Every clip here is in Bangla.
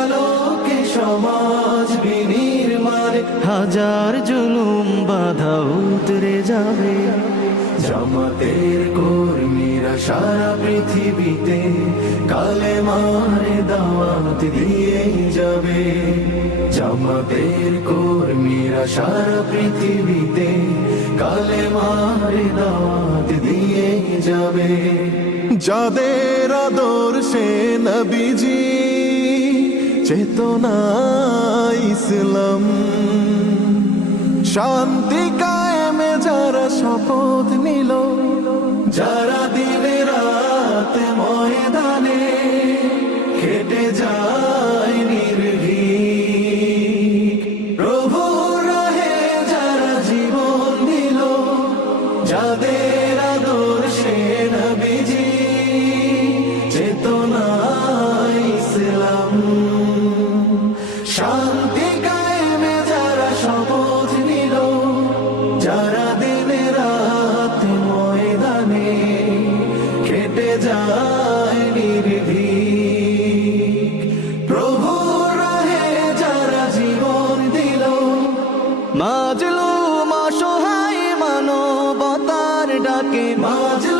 আলোকে হাজার জুলুম বাধা উতরে যাবে। জামাতের কর্মীরা সারা পৃথিবীতে কালে মারে দাওয়াত দিয়ে যাবে। জামাতের কর্মীরা সারা পৃথিবীতে কালে মারে দাওয়াত দিয়ে যাবে। যাদের আদর্শে নবীজি চেতনা ইসলাম। শান্তি কায়েমে যারা শপথ নিল যারা শান্তি কায়েমে যারা শপথ যারা ময়দানে যারা জীবন মাজলু অসহায় মানবতার ডাকে মাজলু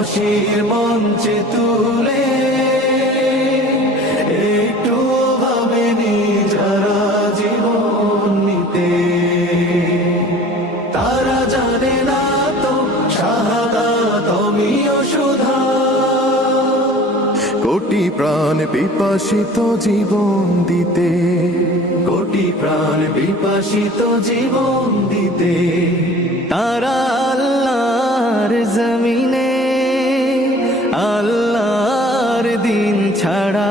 ফাঁসির মঞ্চে তুলে একটু ভাবেনি যারা জীবন নিতে। তারা জানে না তো শাহাদা তুমিও সুধা। কোটি প্রাণ বিপাসিত জীবন দিতে। কোটি প্রাণ বিপাসিত জীবন দিতে। তারা আল্লাহর জমিনে দিন ছাড়া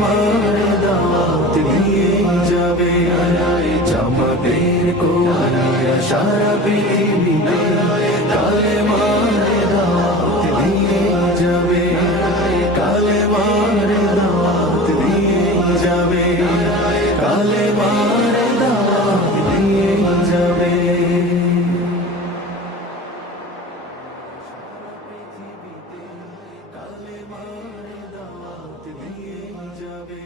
কালে মারে দাওয়াত দিয়ে যাবে। জামাতের কর্মীরা সারা পৃথিবী